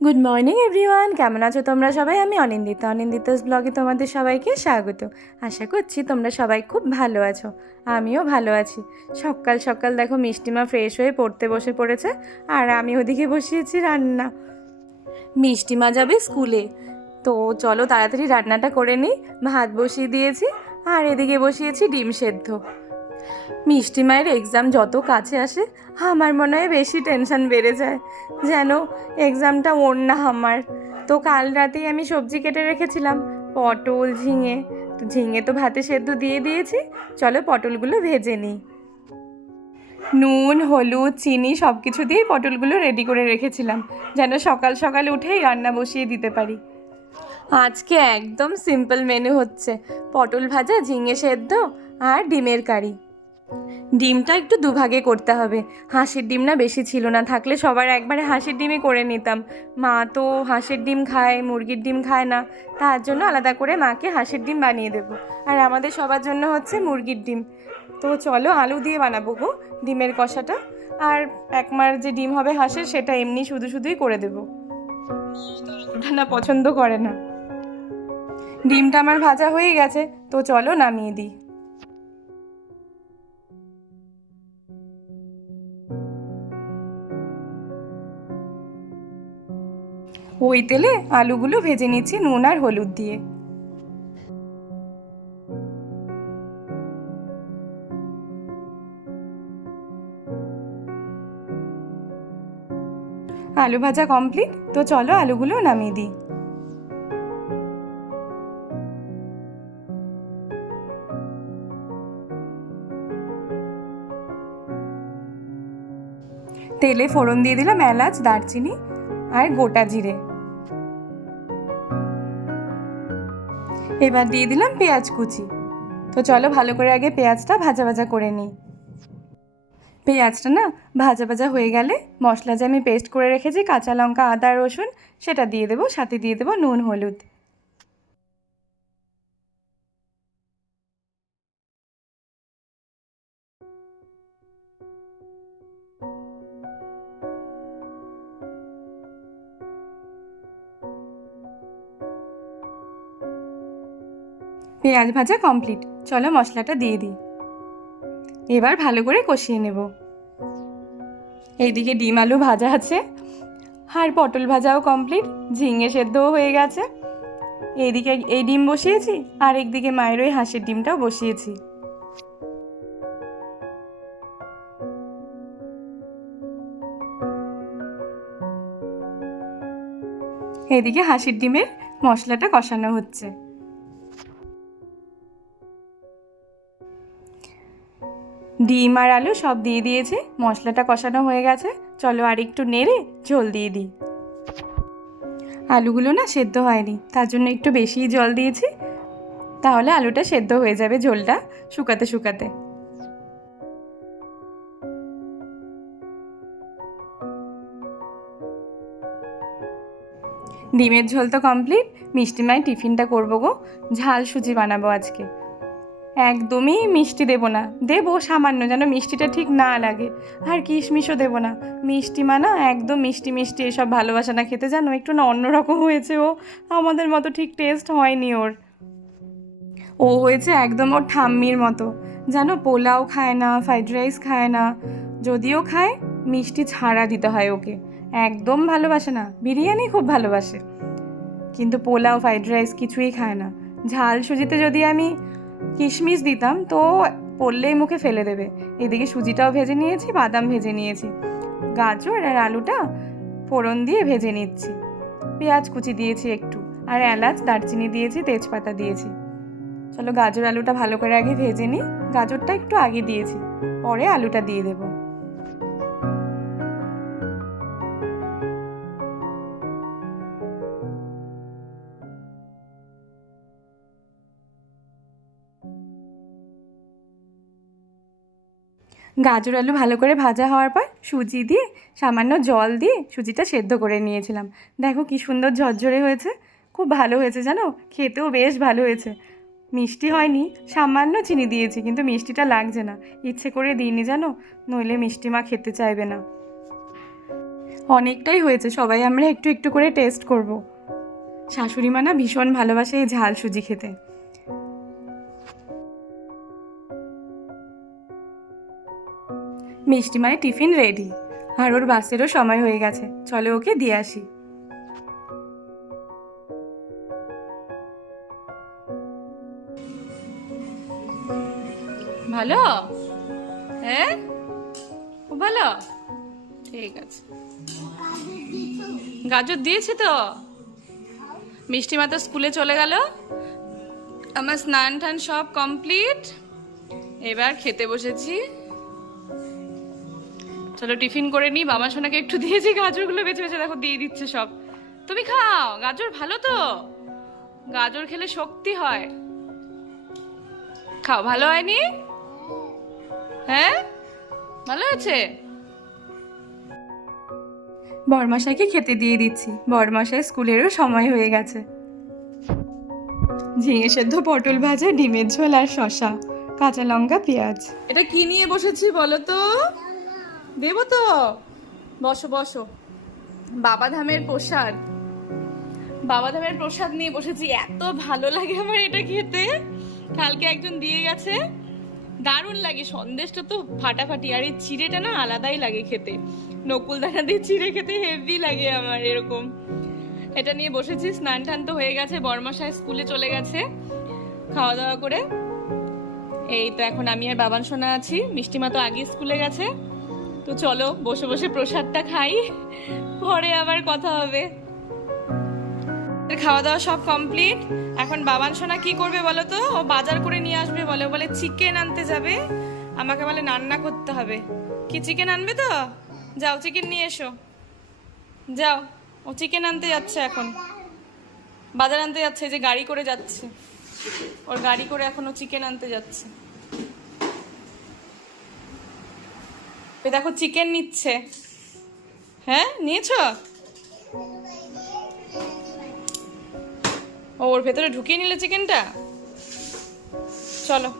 Good morning everyone, কেমন আছো তোমরা সবাই? আমি অনিন্দিতাস ব্লগে তোমাদের সবাইকে স্বাগত। আশা করছি তোমরা সবাই খুব ভালো আছো, আমিও ভালো আছি। সকাল সকাল দেখো মিষ্টিমা ফ্রেশ হয়ে পড়তে বসে পড়েছে, আর আমি ওদিকে বসিয়েছি রান্না। মিষ্টিমা যাবে স্কুলে, তো চলো তাড়াতাড়ি রান্নাটা করে নিই। ভাত বসিয়ে দিয়েছি, আর এদিকে বসিয়েছি ডিম সেদ্ধ। মিষ্টি মায়ের এক্সাম যত কাছে আসে আমার মনে হয় বেশি টেনশন বেড়ে যায়, যেন এক্সামটা ওর না আমার। তো কাল রাতেই আমি সবজি কেটে রেখেছিলাম, পটল ঝিঙে। তো ঝিঙে তো ভাতে সেদ্ধ দিয়ে দিয়েছি, চলো পটলগুলো ভেজে নিই। নুন হলুদ চিনি সব কিছু দিয়েই পটলগুলো রেডি করে রেখেছিলাম, যেন সকাল সকাল উঠেই রান্না বসিয়ে দিতে পারি। আজকে একদম সিম্পল মেনু হচ্ছে, পটল ভাজা, ঝিঙে সেদ্ধ আর ডিমের কারি। ডিমটা একটু দুভাগে করতে হবে, হাঁসের ডিম না বেশি ছিল না, থাকলে সবার একবারে হাঁসের ডিমই করে নিতাম। মা তো হাঁসের ডিম খায়, মুরগির ডিম খায় না, তার জন্য আলাদা করে মাকে হাঁসের ডিম বানিয়ে দেবো। আর আমাদের সবার জন্য হচ্ছে মুরগির ডিম। তো চলো আলু দিয়ে বানাবো গো ডিমের কষাটা, আর একমার যে ডিম হবে হাঁসের সেটা এমনি শুধু শুধুই করে দেবো। আলুটা না পছন্দ করে না। ডিমটা আমার ভাজা হয়ে গেছে, তো চলো নামিয়ে দিই। ওই তেলে আলুগুলো ভেজে নিচ্ছি নুন আর হলুদ দিয়ে। আলু ভাজা কমপ্লিট, তো চলো আলুগুলো নামিয়ে দিই। তেলে ফোড়ন দিয়ে দিলাম এলাচ, দারচিনি আর গোটা জিরে। এবার দিয়ে দিলাম পেঁয়াজ কুচি। তো চলো ভালো করে আগে পেঁয়াজটা ভাজা ভাজা করে নিই। পেঁয়াজটা না ভাজা ভাজা হয়ে গেলে মশলা যে আমি পেস্ট করে রেখেছি কাঁচা লঙ্কা আদা রসুন সেটা দিয়ে দেবো, সাথে দিয়ে দেবো নুন হলুদ। পেঁয়াজ ভাজা কমপ্লিট, চলো মশলাটা দিয়ে দিই। এবার ভালো করে কষিয়ে নেব। এইদিকে ডিম আলু ভাজা আছে, আর পটল ভাজাও কমপ্লিট, ঝিঙে সেদ্ধও হয়ে গেছে। এইদিকে এই ডিম বসিয়েছি, আর একদিকে মায়ের ওই হাঁসের ডিমটাও বসিয়েছি। এদিকে হাঁসের ডিমের মশলাটা কষানো হচ্ছে। ডিম আর আলু সব দিয়ে দিয়েছি, মশলাটা কষানো হয়ে গেছে, চলো আর একটু নেড়ে ঝোল দিয়ে দিই। আলুগুলো না সেদ্ধ হয়নি, তার জন্য একটু বেশিই জল দিয়েছি, তাহলে আলুটা সেদ্ধ হয়ে যাবে ঝোলটা শুকাতে শুকাতে। ডিমের ঝোল তো কমপ্লিট, মিষ্টিমায় টিফিনটা করবো গো। ঝাল সুজি বানাবো আজকে। একদমই মিষ্টি দেবো না, দেবো সামান্য, যেন মিষ্টিটা ঠিক না লাগে। আর কিশমিশও দেবো না। মিষ্টিমা না একদম মিষ্টি মিষ্টি এসব ভালোবাসা না খেতে, জানো একটু না অন্যরকম হয়েছে ও, আমাদের মতো ঠিক টেস্ট হয়নি ওর। ও হয়েছে একদম ওর ঠাম্মির মতো, জানো পোলাও খায় না, ফ্রাইড রাইস খায় না, যদিও খায় মিষ্টি ছাড়া দিতে হয় ওকে। একদম ভালোবাসে না, বিরিয়ানি খুব ভালোবাসে, কিন্তু পোলাও ফ্রাইড রাইস কিছুই খায় না। ঝাল সুজিতে যদি আমি কিশমিশ দিতাম তো পড়লেই মুখে ফেলে দেবে। এদিকে সুজিটাও ভেজে নিয়েছি, বাদাম ভেজে নিয়েছি, গাজর আর আলুটা ফোড়ন দিয়ে ভেজে নিচ্ছি। পেঁয়াজ কুচি দিয়েছি একটু, আর এলাচ দারচিনি দিয়েছি, তেজপাতা দিয়েছি। চলো গাজর আলুটা ভালো করে আগে ভেজে নিই। গাজরটা একটু আগে দিয়েছি, পরে আলুটা দিয়ে দেবো। গাজর আলু ভালো করে ভাজা হওয়ার পর সুজি দিয়ে সামান্য জল দিয়ে সুজিটা সেদ্ধ করে নিয়েছিলাম। দেখো কি সুন্দর ঝরঝরে হয়েছে, খুব ভালো হয়েছে জানো, খেতেও বেশ ভালো হয়েছে। মিষ্টি হয়নি, সামান্য চিনি দিয়েছি, কিন্তু মিষ্টিটা লাগছে না, ইচ্ছে করে দিইনি জানো, নইলে মিষ্টি মা খেতে চাইবে না। অনেকটাই হয়েছে, সবাই আমরা একটু একটু করে টেস্ট করব। শাশুড়ি মা না ভীষণ ভালোবাসে এই ঝাল সুজি খেতে। মিষ্টি মায়ের টিফিন রেডি, আর ওর বাসেরও সময় হয়ে গেছে, চলো ওকে দিয়ে আসি। ভালো? হ্যাঁ, খুব ভালো, ঠিক আছে। গাজর দিয়েছি তো। মিষ্টি মা তো স্কুলে চলে গেল, আমার স্নান টান সব কমপ্লিট, এবার খেতে বসেছি। চলো টিফিন করে নি। বাবা সোনাকে একটু দিয়েছি, গাজরগুলো বেছে বেছে দেখো দিয়ে দিচ্ছে সব। তুমি খাও, গাজর ভালো তো, গাজর খেলে শক্তি হয়, খাও। ভালো হয়নি? হ্যাঁ, ভালো হয়েছে। বড়মশাইকে খেতে দিয়ে দিচ্ছি, বড়মশাই স্কুলেরও সময় হয়ে গেছে। ঝিঙে সেদ্ধ, পটল ভাজা, ডিমের ঝোল আর শসা, কাঁচা লঙ্কা, পেঁয়াজ। এটা কি নিয়ে বসেছি বলো তো? দেবো তো, বসো বসো। বাবাধামের প্রসাদ, বাবাধামের প্রসাদ নিয়ে বসেছি। এত ভালো লাগে আমার এটা খেতে, কালকে একজন দিয়ে গেছে, দারুণ লাগে। সন্দেশটা তো ফাটাফাটি, আর এই চিড়েটা না আলাদাই লাগে খেতে, নকুলদানা দিয়ে চিড়ে খেতে হেভি লাগে আমার এরকম। এটা নিয়ে বসেছি। স্নান টান তো হয়ে গেছে, বড়মশাই স্কুলে চলে গেছে খাওয়া দাওয়া করে। এই তো এখন আমি আর বাবান সোনা আছি, মিষ্টিমা তো আগে স্কুলে গেছে। তো চলো বসে বসে প্রসাদটা খাই, পরে আবার কথা হবে। খাওয়া দাওয়া সব কমপ্লিট। এখন বাবান সোনা কি করবে বলো তো? ও বাজার করে নিয়ে আসবে বলে, বলে চিকেন আনতে যাবে, আমাকে বলে রান্না করতে হবে। কি চিকেন আনবে তো? যাও চিকেন নিয়ে এসো, যাও। ও চিকেন আনতে যাচ্ছে এখন, বাজার আনতে যাচ্ছে, যে গাড়ি করে যাচ্ছে, ওর গাড়ি করে এখন ও চিকেন আনতে যাচ্ছে। দেখো চিকেন নিচ্ছে। হ্যাঁ নিয়েছো? ওর ভেতরে ঢুকিয়ে নিলে চিকেনটা। চলো,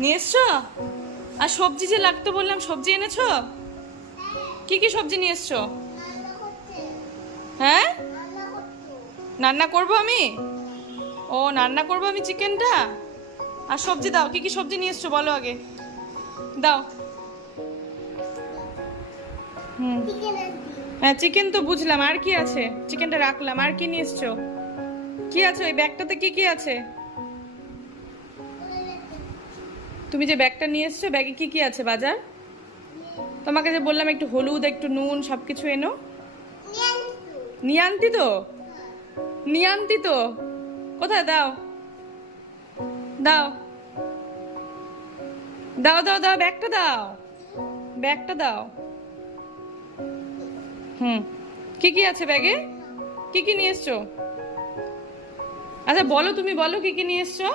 নিয়ে এসছো? আর সবজি যে লাগতো বললাম, সবজি এনেছো? কি কি সবজি নিয়ে এসছো? হ্যাঁ, রান্না করবো আমি। ও রান্না করবো আমি চিকেনটা। আর সবজি দাও, কি কি সবজি নিয়ে এসছো বলো আগে, দাও। হ্যাঁ চিকেন তো বুঝলাম, আর কি আছে? চিকেনটা রাখলাম, আর কি নিয়ে এসছো? কি আছে ওই ব্যাগটাতে, কি কি আছে? তুমি যে ব্যাগটা নিয়ে এসছো, ব্যাগে কি কি আছে বাজার? তোমাকে যে বললাম একটু হলুদ, একটু নুন, সবকিছু এনো। নিয়ে আনতি তো, নিয়ে আনতি তো। কোথায়? দাও দাও দাও দাও দাও, ব্যাগটা দাও, ব্যাগটা দাও। কি কি আছে ব্যাগে? কি কি নিয়ে এসছো? আচ্ছা বলো, তুমি বলো কি কি নিয়ে এসছো।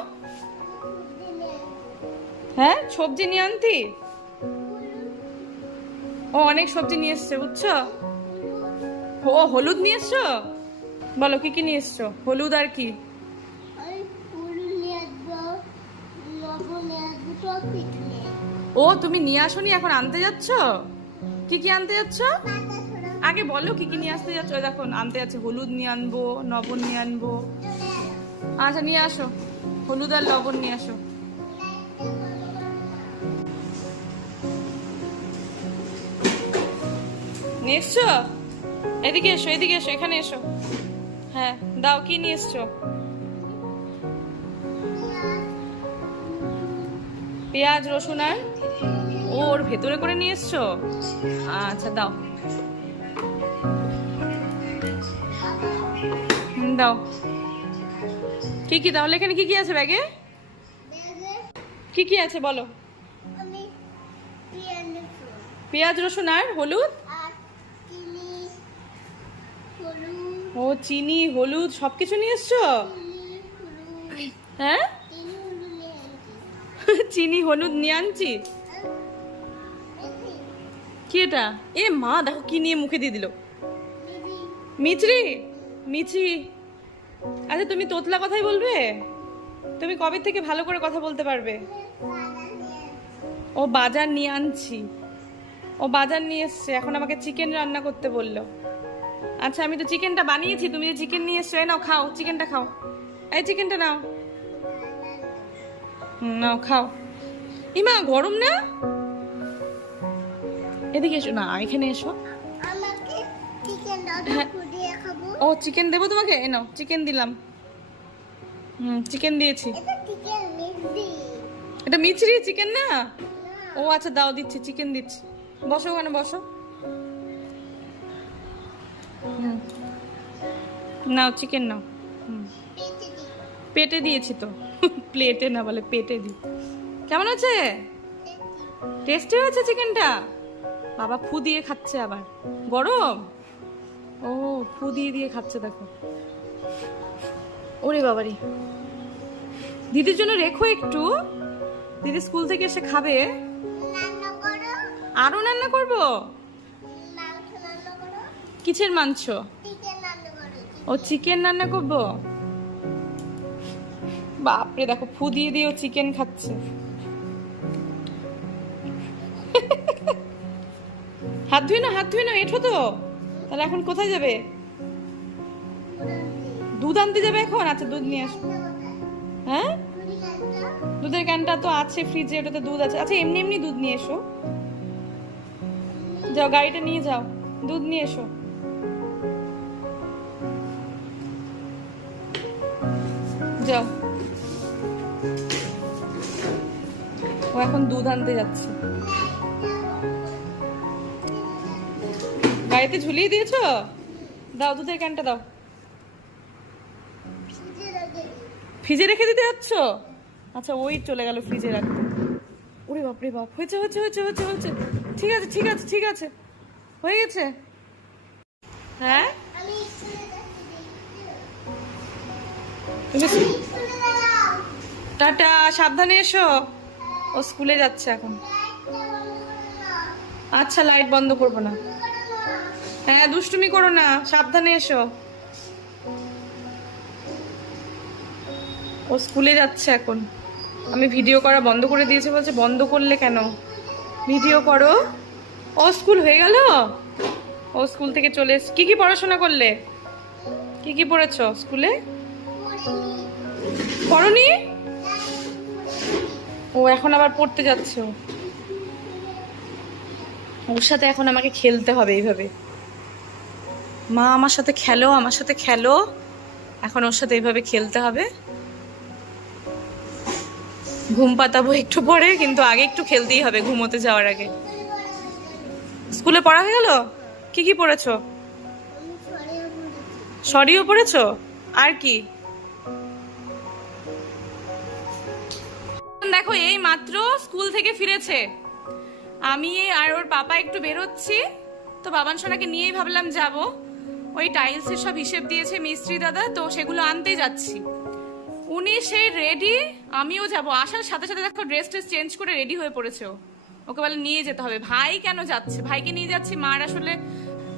হ্যাঁ সবজি নিয়ে আনতি। ও অনেক সবজি নিয়ে এসছে বুঝছো। ও হলুদ নিয়ে এসছো, বলো কি কি নিয়ে এসছো। হলুদ আর কি? ও তুমি নিয়ে আসোনি, এখন আনতে যাচ্ছ? কি কি আনতে যাচ্ছ আগে বলো, কি কি নিয়ে আসতে যাচ্ছ? দেখো আনতে যাচ্ছে, হলুদ নিয়ে আনবো, লবণ নিয়ে আনবো। আচ্ছা নিয়ে আসো, হলুদ আর লবণ নিয়ে আসো। নিয়ে এসছো? এদিকে এসো, এদিকে এসো, এখানে এসো। হ্যাঁ দাও, কি নিয়ে এসছো? পেঁয়াজ, রসুন আর ওর ভেতরে করে নিয়ে এসছো। আচ্ছা দাও, দাও। কি কি তাহলে এখানে কি কি আছে ব্যাগে? কি কি আছে বলো? পেঁয়াজ, রসুন আর হলুদ। ও চিনি, হলুদ সবকিছু নিয়ে এসছো? হ্যাঁ চিনি হলুদ নিয়ে আনছি। কি এটা? এ মা দেখো কি নিয়ে মুখে দিয়ে দিল, মিচড়ি, মিচড়ি। আচ্ছা তুমি তোতলা কথাই বলবে, তুমি কবে থেকে ভালো করে কথা বলতে পারবে? ও বাজার নিয়ে আনছি। ও বাজার নিয়ে এসছে, এখন আমাকে চিকেন রান্না করতে বললো। আচ্ছা আমি তো চিকেনটা বানিয়েছি, তুমি যে চিকেন নিয়ে এসছো, নাও খাও, চিকেনটা খাও, এই চিকেনটা নাও, নাও খাও। ইমা গরম না, এদিকে এসো না, এখানে এসো। ও চিকেন দেবো তোমাকে, এ নাও চিকেন দিলাম। চিকেন দিয়েছি। এটা মিচড়ি চিকেন না? ও আচ্ছা দাও, দিচ্ছি, চিকেন দিচ্ছি। বসো ওখানে বসো। নাও চিকেন নাও। পেটে দিয়েছি তো, প্লেটে না বলে পেটে দি। কেমন আছে? টেস্টি হয়েছে চিকেনটা? বাবা ফু দিয়ে খাচ্ছে আবার, গরম। ও ফু দিয়ে দিয়ে খাচ্ছে দেখো। ওরে বাবারি, দিদির জন্য রেখো একটু, দিদি স্কুল থেকে এসে খাবে। আরো রান্না করবো? কিসের মাংস? ও চিকেন রান্না করবো। বাপরে দেখো ফু দিয়ে দিয়ে চিকেন খাচ্ছে। হাত ধুই না, হাত ধুই না, এঠো তো। তাহলে এখন কোথায় যাবে? দুধ আনতে যাবে এখন? আচ্ছা দুধ নিয়ে আসো। হ্যাঁ দুধের ক্যানটা তো আছে ফ্রিজে, ওটাতে দুধ আছে। আচ্ছা এমনি এমনি দুধ নিয়ে এসো, যাও গাড়িটা নিয়ে যাও, দুধ নিয়ে এসো। যাও। ও এখন দুধ আনতে যাচ্ছে। গাড়িতে ঝুলিয়ে দিয়েছো? দাও দুধের ক্যানটা দাও। ফ্রিজে রেখে দিতে যাচ্ছ? আচ্ছা ওই চলে গেল ফ্রিজে রাখতে। ওরে বাপরে বাপ, হয়েছে হয়েছে হয়েছে হয়েছে হয়েছে, ঠিক আছে ঠিক আছে ঠিক আছে, হয়ে গেছে। হ্যাঁ টাটা, সাবধানে এসো। ও স্কুলে যাচ্ছে এখন। আচ্ছা লাইট বন্ধ করবো না। হ্যাঁ দুষ্টুমি করো না, সাবধানে এসো। ও স্কুলে যাচ্ছে এখন। আমি ভিডিও করা বন্ধ করে দিয়েছি, বলছে বন্ধ করলে কেন, ভিডিও করো। ও স্কুল হয়ে গেল, ও স্কুল থেকে চলে এসে। কি কি পড়াশোনা করলে, কি কি পড়েছো স্কুলে? পড়নি? ও এখন আবার পড়তে যাচ্ছে। ওর সাথে এখন আমাকে খেলতে হবে এইভাবে। মা আমার সাথে খেলো, আমার সাথে খেলো, এখন ওর সাথে এইভাবে খেলতে হবে। ঘুম পাতাবো একটু পরে, কিন্তু আগে একটু খেলতেই হবে ঘুমোতে যাওয়ার আগে। স্কুলে পড়া হয়ে গেল? কি কি পড়েছো? সরিও পড়েছো? আর কি? দেখো এই মাত্র স্কুল থেকে ফিরেছে, আমি আর ওর পাপা একটু বেরোচ্ছি, তো বাবান সোনাকে নিয়েই ভাবলাম যাব। ওই টাইলসের সব হিসেব দিয়েছে মিস্ত্রি দাদা, তো সেগুলো আনতে যাচ্ছি। উনি সেই রেডি, আমিও যাব। আসার সাথে সাথে দেখো ড্রেস ট্রেস চেঞ্জ করে রেডি হয়ে পড়েছে। ওকে বলে নিয়ে যেতে হবে। ভাই কেন যাচ্ছে? ভাইকে নিয়ে যাচ্ছি, মার আসলে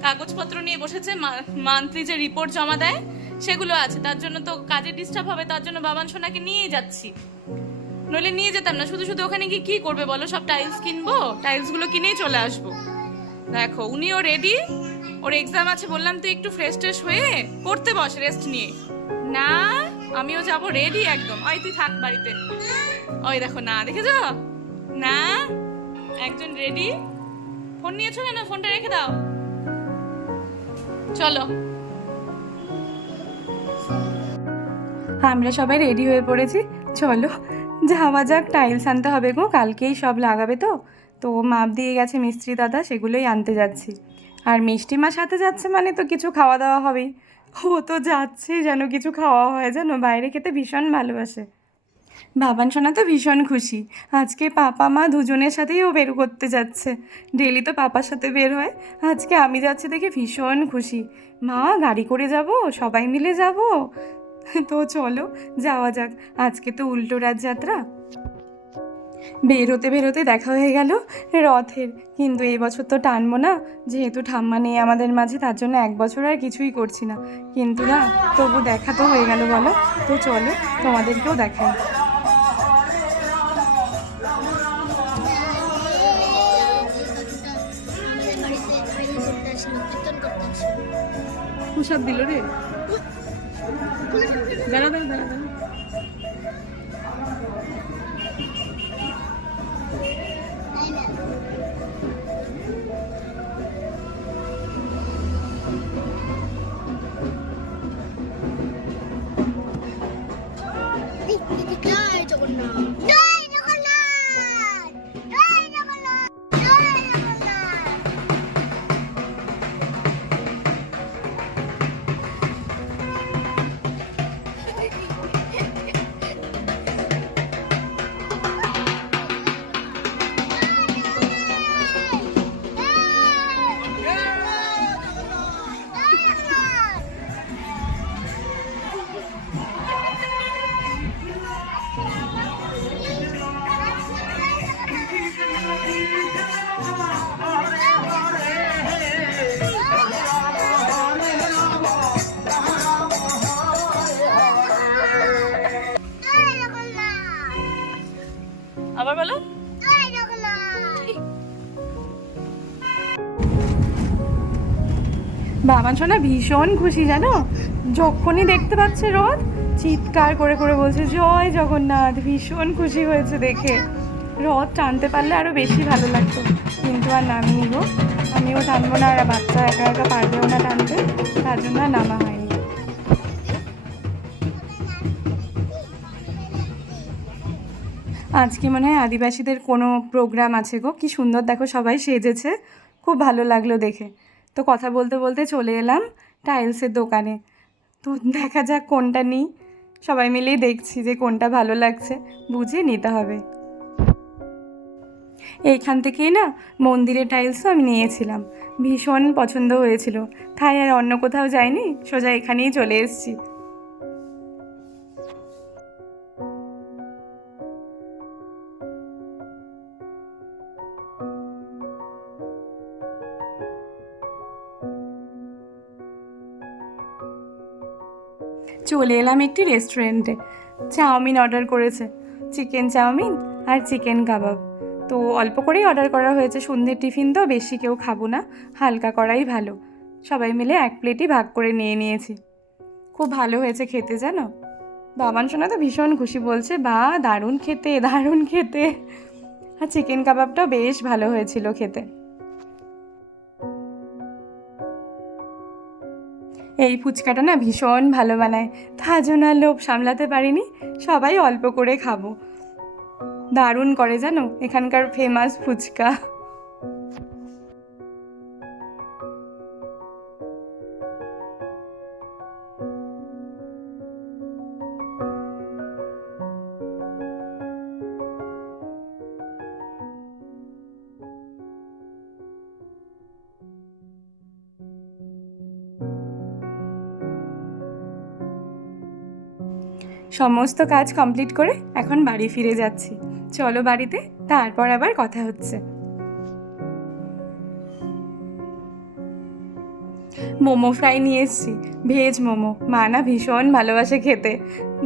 কাগজপত্র নিয়ে বসেছে, মান্থলি যে রিপোর্ট জমা দেয় সেগুলো আছে, তার জন্য তো কাজে ডিস্টার্ব হবে, তার জন্য বাবান সোনাকে নিয়েই যাচ্ছি। নইলে নিয়ে যেতাম না, শুধু শুধু ওখানে গিয়ে কি করবে বলো? সব টাইলস কিনবো, টাইলস গুলো কিনেই চলে আসবো। দেখো উনিও রেডি, ওর এক্সাম আছে, বললাম তুই একটু ফ্রেশ ট্রেশ হয়ে পড়তে বস রেস্ট নিয়ে। না আমিও যাব রেডি একদম। ওই তুই থাক বাড়িতে। ওই দেখো না, দেখেছো না, একজন রেডি। ফোন নিয়েছো কেন? ফোনটা রেখে দাও, চলো। আমরা সবাই রেডি হয়ে পড়েছি, চলো যাওয়া যাক। টাইলস আনতে হবে গো, কালকেই সব লাগাবে। তো মাপ দিয়ে গেছে মিস্ত্রি দাদা, সেগুলোই আনতে যাচ্ছি। আর মিষ্টি মা সাথে যাচ্ছে মানে তো কিছু খাওয়া দাওয়া হবেই। ও তো যাচ্ছে যেন কিছু খাওয়া হয়, জানো বাইরে খেতে ভীষণ ভালোবাসে। বাবান সোনা তো ভীষণ খুশি, আজকে পাপা মা দুজনের সাথেই ও বের করতে যাচ্ছে। ডেলি তো পাপার সাথে বের হয়, আজকে আমি যাচ্ছি দেখে ভীষণ খুশি। মা গাড়ি করে যাব, সবাই মিলে যাব। তো চলো যাওয়া যাক, আজকে তো উল্টো রথযাত্রা। বেরোতে বেরোতে দেখা হয়ে গেল রথের, কিন্তু এই বছর তো টানবো না, যেহেতু ঠাম্মা নেই আমাদের মাঝে, তার জন্য এক বছর আর কিছুই করছি না। কিন্তু না তবু দেখা তো হয়ে গেল বলো। তো চলো তোমাদেরকেও দেখাই। পুষাপ দিল রে। দাঁড়া দাঁড়া দাঁড়া দাঁড়া। আবার বলো। বাবা সোনা ভীষণ খুশি জানো, যখনই দেখতে পাচ্ছে রথ চিৎকার করে করে বলছে জয় জগন্নাথ। ভীষণ খুশি হয়েছে দেখে। রথ টানতে পারলে আরো বেশি ভালো লাগতো, কিন্তু আর নামিনি গো। আমিও টানবো না, আর বাচ্চা একা একা পারবেও না টানতে, তার জন্য আর নামা হয়নি। আজকে মনে হয় আদিবাসীদের কোনো প্রোগ্রাম আছে গো, কি সুন্দর দেখো সবাই সেজেছে, খুব ভালো লাগলো দেখে। তো কথা বলতে বলতে চলে এলাম টাইলসের দোকানে। তো দেখা যাক কোনটা নিই, সবাই মিলেই দেখছি যে কোনটা ভালো লাগছে, বুঝে নিতে হবে। এইখান থেকেই না মন্দিরের টাইলসও আমি নিয়েছিলাম, ভীষণ পছন্দ হয়েছিল, তাই আর অন্য কোথাও যাইনি, সোজা এখানেই চলে এসেছি। চলে এলাম একটি রেস্টুরেন্টে, চাউমিন অর্ডার করেছে, চিকেন চাউমিন আর চিকেন কাবাব। তো অল্প করেই অর্ডার করা হয়েছে, সন্ধ্যের টিফিন তো বেশি কেউ খাবো না, হালকা করাই ভালো। সবাই মিলে এক প্লেটই ভাগ করে নিয়ে নিয়েছি। খুব ভালো হয়েছে খেতে জানো। বাবান সোনা তো ভীষণ খুশি, বলছে বা দারুণ খেতে দারুণ খেতে। আর চিকেন কাবাবটাও বেশ ভালো হয়েছিল খেতে। এই ফুচকাটা না ভীষণ ভালো বানায়, তার জন্য আর লোভ সামলাতে পারিনি, সবাই অল্প করে খাবো। দারুণ করে জানো, এখানকার ফেমাস ফুচকা। সমস্ত কাজ কমপ্লিট করে এখন বাড়ি ফিরে যাচ্ছি। চলো বাড়িতে, তারপর আবার কথা হচ্ছে। মোমো ফ্রাই নিয়ে এসেছি, ভেজ মোমো। মা না ভীষণ ভালোবাসে খেতে,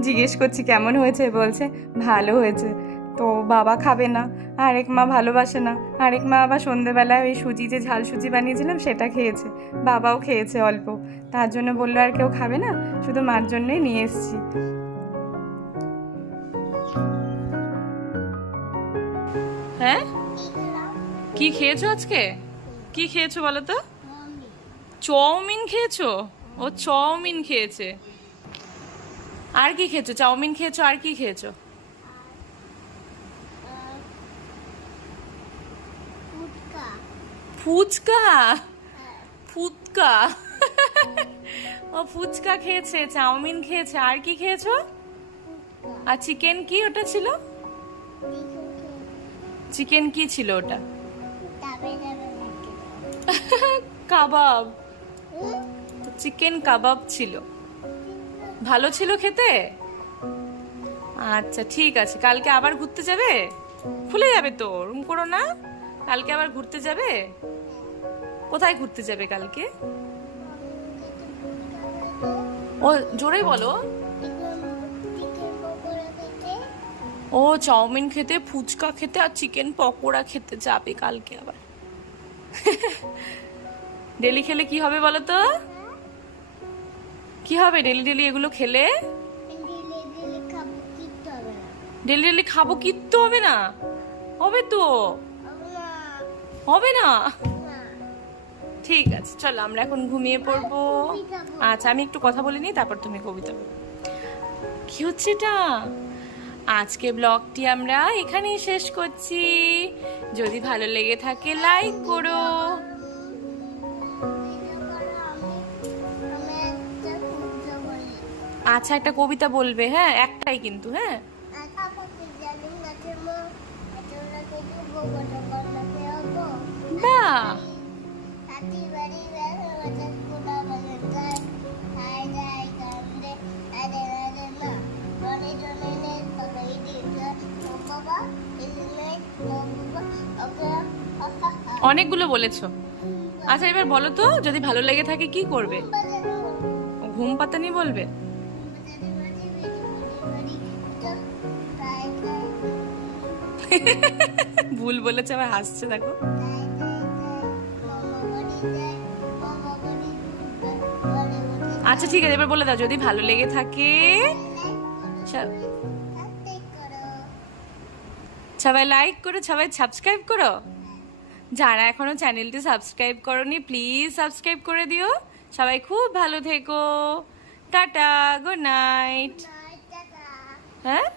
জিজ্ঞেস করছি কেমন হয়েছে, বলছে ভালো হয়েছে। তো বাবা খাবে না, আরেক মা ভালোবাসে না, আরেক মা আবার সন্ধেবেলায় ওই সুজি যে ঝাল সুজি বানিয়েছিলাম সেটা খেয়েছে, বাবাও খেয়েছে অল্প, তার জন্য বললো আর কেউ খাবে না, শুধু মার জন্যই নিয়ে এসেছি। হ্যাঁ, কি খেয়েছো আজকে? কি খেয়েছো বলো তো? চাউমিন খেয়েছো? ও চাউমিন খেয়েছে। আর কি খেয়েছো? চাউমিন খেয়েছো, আর কি খেয়েছো? ফুচকা। ফুচকা। ও ফুচকা খেয়েছে, চাউমিন খেয়েছে, আর কি খেয়েছো? আর চিকেন কি ওটা ছিল? চিকেন কি ছিল ওটা? কাবাব। চিকেন কাবাব ছিল, ভালো ছিল খেতে। আচ্ছা ঠিক আছে, কালকে আবার ঘুরতে যাবে? খুলে যাবে তো, রুম করো না, কালকে আবার ঘুরতে যাবে? কোথায় ঘুরতে যাবে কালকে? ও জোরে বলো। ও চাউমিন খেতে, ফুচকা খেতে আর চিকেন পকোড়া খেতে যাবে কালকে আবার। ডেলি খেলে কি হবে বলো তো? কি হবে ডেলি ডেলি এগুলো খেলে? ডেলি ডেলি খাবো কিচ্ছু হবে না। হবে তো, হবে না। ঠিক আছে চলো আমরা এখন ঘুমিয়ে পড়বো। আচ্ছা আমি একটু কথা বলে নিই, তারপর তুমি কবিতা বলো। কি হচ্ছে এটা? আজকে ব্লগটি আমরা এখানেই শেষ করছি। যদি ভালো লেগে থাকে লাইক করো। আচ্ছা একটা কবিতা বলবে, হ্যাঁ একটাই কিন্তু, হ্যাঁ। বাহ, অনেকগুলো বলেছো। আচ্ছা এবার বলো তো, যদি ভালো লেগে থাকে কি করবে? ঘুম পাতানি বলবে? ভুল বলেছে, আবার হাসছে দেখো। আচ্ছা ঠিক আছে, এবার বলে দাও, যদি ভালো লেগে থাকে সবাই লাইক করো, সবাই সাবস্ক্রাইব করো। যারা এখনো চ্যানেলটি সাবস্ক্রাইব করোনি প্লিজ সাবস্ক্রাইব করে দিও। সবাই খুব ভালো থেকো। Tata, good night. হ্যাঁ।